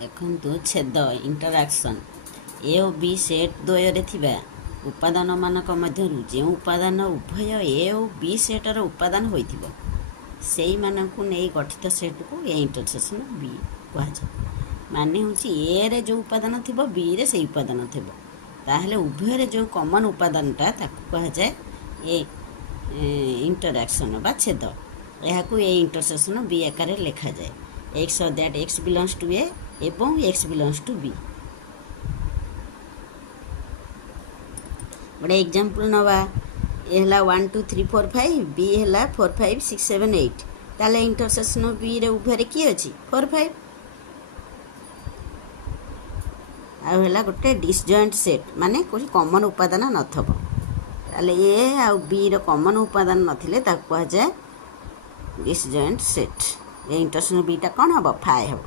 ଦେଖନ୍ତୁ ଛେଦ ଇଣ୍ଟରାକ୍ସନ୍ ଏ ଓ ବି ସେଟ୍ ଦ୍ୱୟରେ ଥିବା ଉପାଦାନମାନଙ୍କ ମଧ୍ୟରୁ ଯେଉଁ ଉପାଦାନ ଉଭୟ ଏ ଓ ବି ସେଟ୍ର ଉପାଦାନ ହୋଇଥିବ ସେଇମାନଙ୍କୁ ନେଇ ଗଠିତ ସେଟ୍କୁ ଏ ଇଣ୍ଟରସେକ୍ସନ୍ ବି କୁହାଯାଏ। ମାନେ ହେଉଛି ଏରେ ଯେଉଁ ଉପାଦାନ ଥିବ ବିରେ ସେଇ ଉପାଦାନ ଥିବ, ତାହେଲେ ଉଭୟରେ ଯେଉଁ କମନ୍ ଉପାଦାନଟା ତାକୁ କୁହାଯାଏ ଏ ଇଣ୍ଟରାକ୍ସନ୍ ବା ଛେଦ। ଏହାକୁ ଏ ଇଣ୍ଟରସେକ୍ସନ୍ ବି ଆକାରରେ ଲେଖାଯାଏ। X that x belongs to A ଏବଂ ଏକ୍ସ ବିଲଙ୍ଗସ୍ ଟୁ ବି। ଗୋଟେ ଏକ୍ଜାମ୍ପଲ୍ ନେବା, ଏ ହେଲା 1 2 3 4 5, ବି ହେଲା 4 5 6 7 8। ତାହେଲେ ଇଣ୍ଟରସେକ୍ସନ୍ ବିରେ ଉଭୟରେ କିଏ ଅଛି? 4 5। ଆଉ ହେଲା ଗୋଟେ ଡିସଜଏଣ୍ଟ ସେଟ୍, ମାନେ କୌଣସି କମନ୍ ଉପାଦାନ ନଥିବ। ତାହେଲେ ଏ ଆଉ ବିର କମନ୍ ଉପାଦାନ ନଥିଲେ ତାକୁ କୁହାଯାଏ ଡିସଜଏଣ୍ଟ ସେଟ୍। ଏ ଇଣ୍ଟରସେକ୍ସନ୍ ବିଟା କ'ଣ ହେବ? 5 ହେବ।